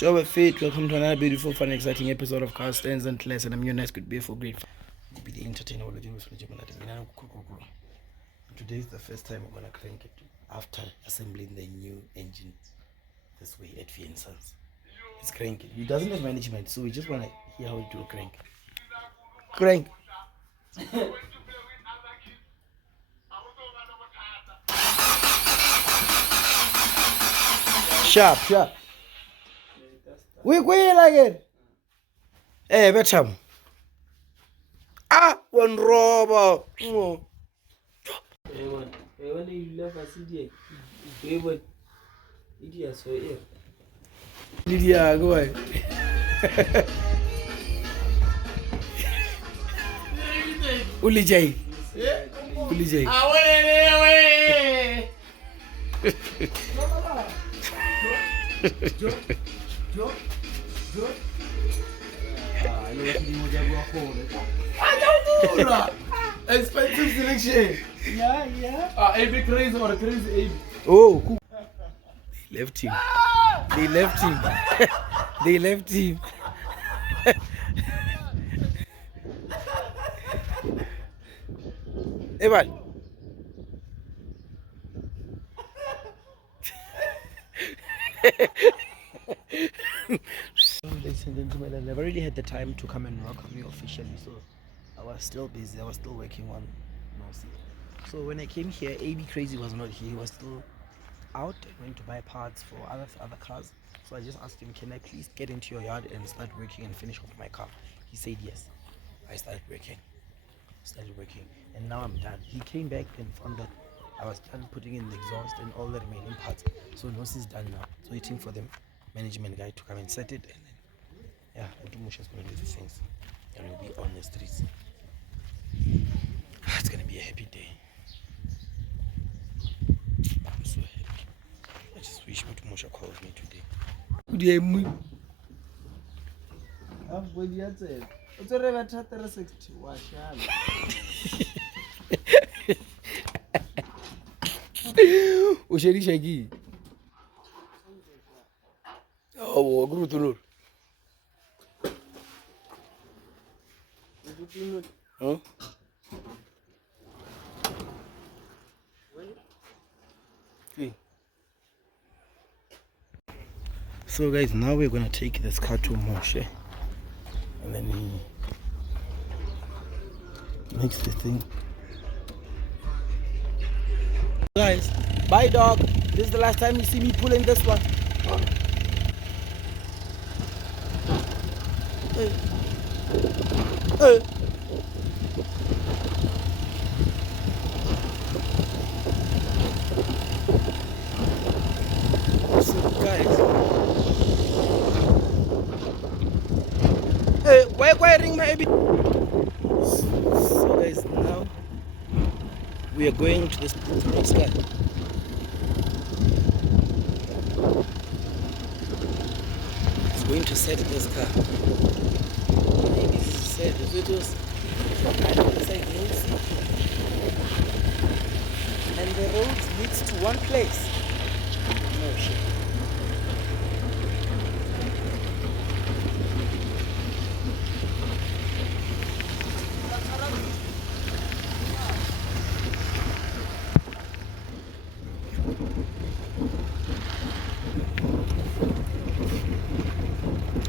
Show a fit. Welcome to another beautiful, fun, exciting episode of Car Stands and Class. And I'm your nice, good, beautiful, great. Be the entertainer. Today is the first time we're gonna crank it after assembling the new engine this way at VN Sons. It's cranking. He doesn't have management, so we just wanna hear how it will crank. Crank. Sharp. We like it. Hey, better. One rubber. Lydia, go ahead. Uli J. Expensive selection. Yeah. AB crazy or crazy AB. Oh, cool. They left him. They left him. Evan. Ladies and gentlemen, I've already had the time to come and welcome you officially, so I was still busy. I was still working on Nosi. So when I came here, AB Crazy was not here. He was still out going to buy parts for other cars. So I just asked him, can I please get into your yard and start working and finish off my car? He said yes. I started working, and now I'm done. He came back and found that I was done putting in the exhaust and all the remaining parts. So Nosi's done now. So waiting for the management guy to come and set it, and then Tumusha's gonna do the things and we'll be on the streets. It's gonna be a happy day. I'm so happy. I just wish Tumusha calls me today. Shaggy. Oh, guru tulur. Huh? Okay. So guys, now we're gonna take this car to Moshe, and then he makes the thing. Guys, bye dog. This is the last time you see me pulling this one. So guys, why ring my baby? So guys, now we are going to this next guy. He's going to set this car. Maybe he said the videos inside Nosi, and the road leads to one place. No shit.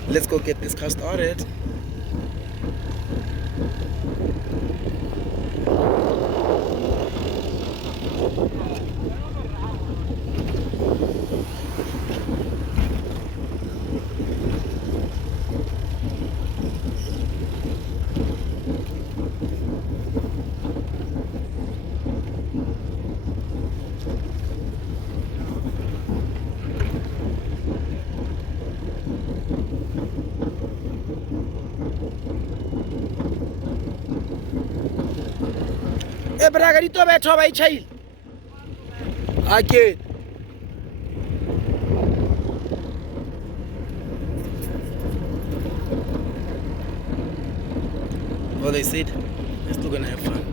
Let's go get this car started. Bragarito betho ba ichaile again. Well, they said they're still gonna have fun.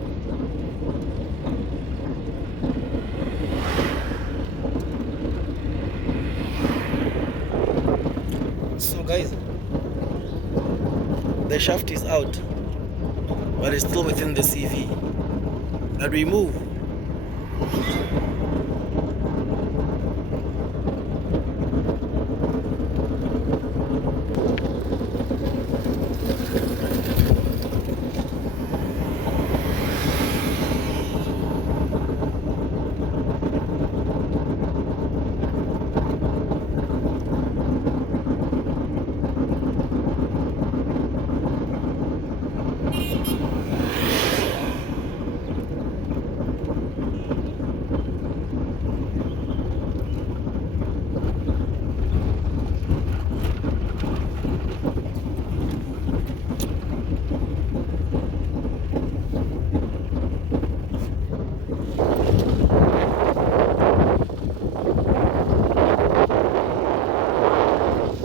guys, the shaft is out, but it's still within the CV. But we move.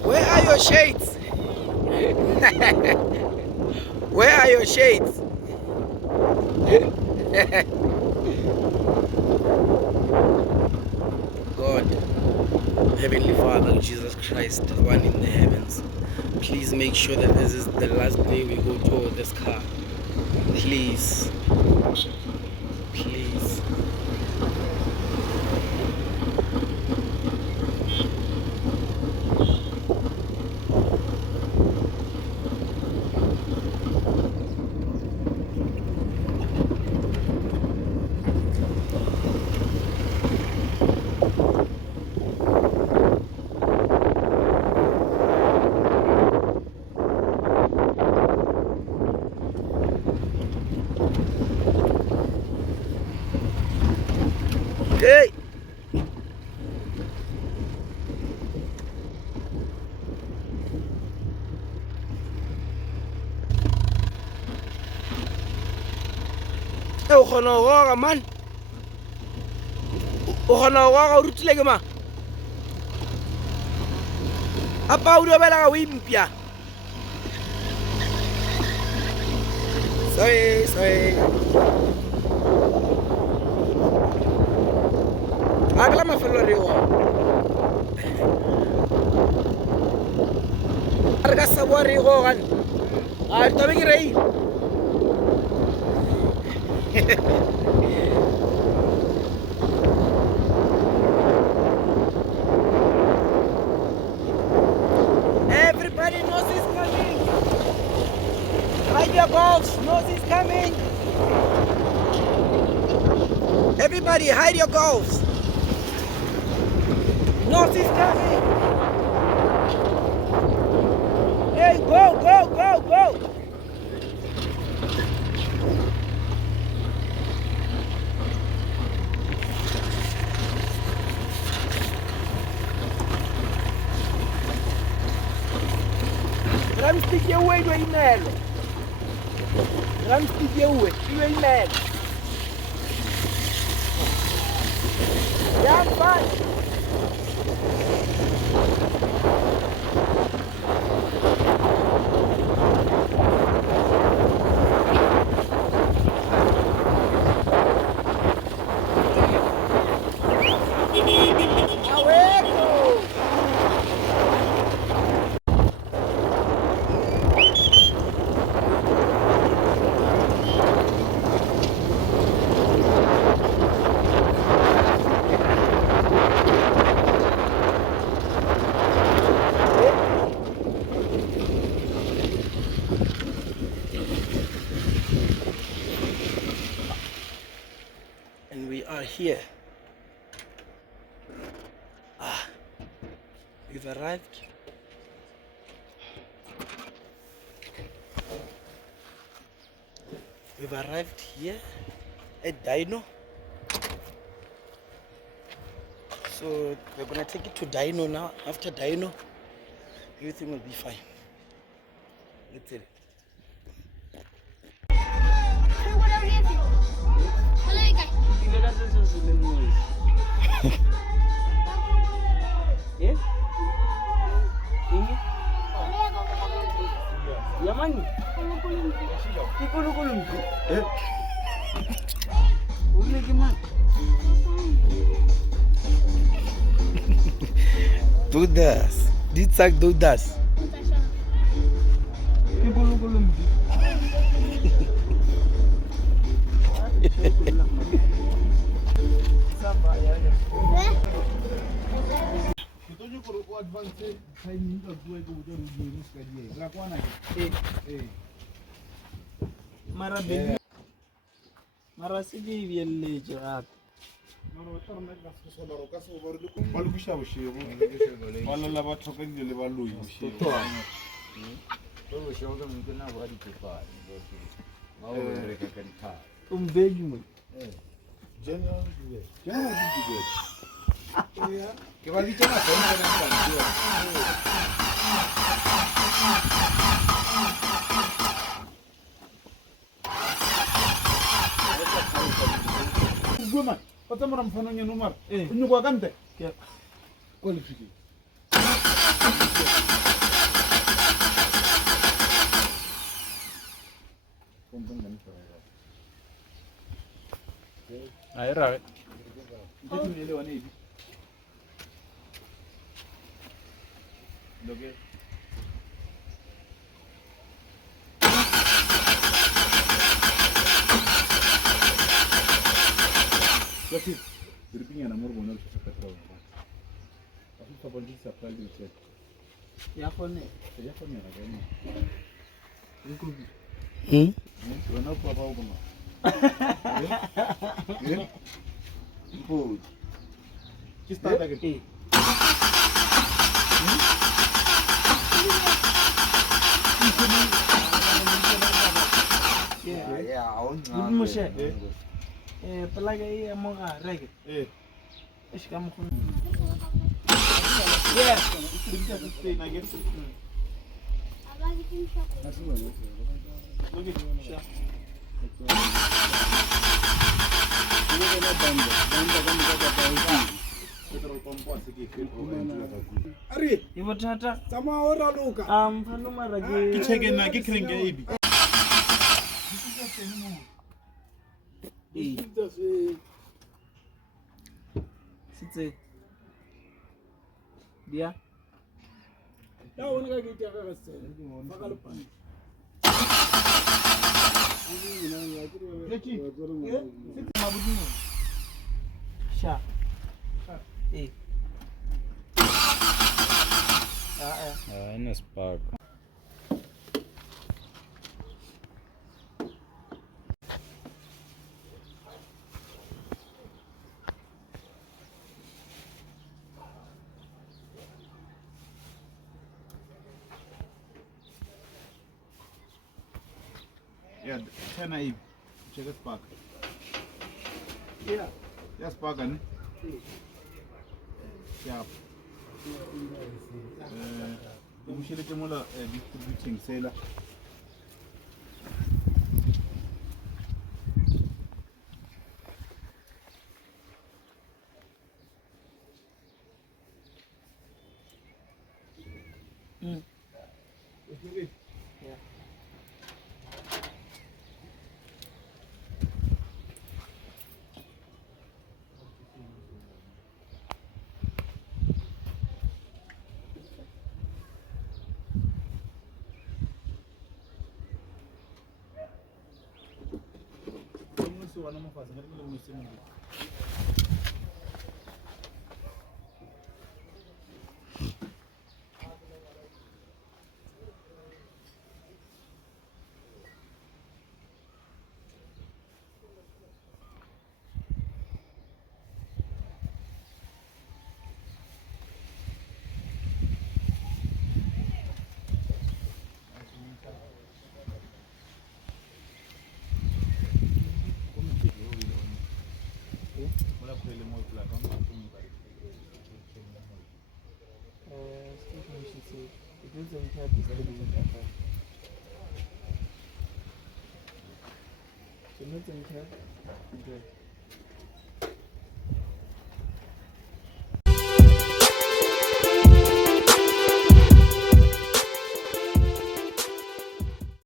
Where are your shades? Where are your shades? God, Heavenly Father, Jesus Christ, the one in the heavens, please make sure that this is the last day we go toward this car. Please. Please. Hey! O kgona ho goga man, o kgona ho goga o rutile ke mang? Apa o dobela ka o impia. Sorry. Agla mafelo re o. Arga sabwa re go gan. A tobe ke rei. Everybody knows he's coming. Hide your golfs. Knows he's coming. Everybody hide your golfs. Knows he's coming. Hey, go. Ramstick away to email. Ramstick away to email. Yeah, I'm fine. And we are here. We've arrived. We've arrived here at Dyno. So we're gonna take it to Dyno now. After Dyno, everything will be fine. Let's see it. Dudas. Dit sagt Dudas. gore o advance timing ka bua go botsa re di se ka di la kwana mara se di bielletse gape mara o tla rena ka se sola ro ka se gore ba le busha boshego ba lela ba tlhoka dilo le ba loyi boshego Todo show que me na va di pepa. Ma o re ka kanta. Umbegi mo. General di Que va di chama con na canción. Guma, kota mara mfano nya numar. Nyu kwa kante. Qualification. Ahí right. Ndio nielewa hivi. Ndio. Tapi berpinya na morbo na sa petrol. Asu pa bandi sa pal di che. Ya khone na gani. Nko bi. Wana pa ba ugoma. Pô, que está daqui? Pelaga aí mo ga reg. Acho que amo com. Yeah, isso que tem na guerra. Agora que tem choque. Ari, Ivo tata. sama ora luka. Mfano mara ge. Kichege na kikrenge hivi. Sitse. Dia. Ya woni ka gita ka gasse. Fakal pani. Yeki. Mabudino. Sha. Ina spark. Ya, tena hivi. Chega spark. Yeah. Ya spark ani. Ya. Umushile ke mola distributing sela. Yeah. Wana mafasa ngati kule msimu. Nothing here.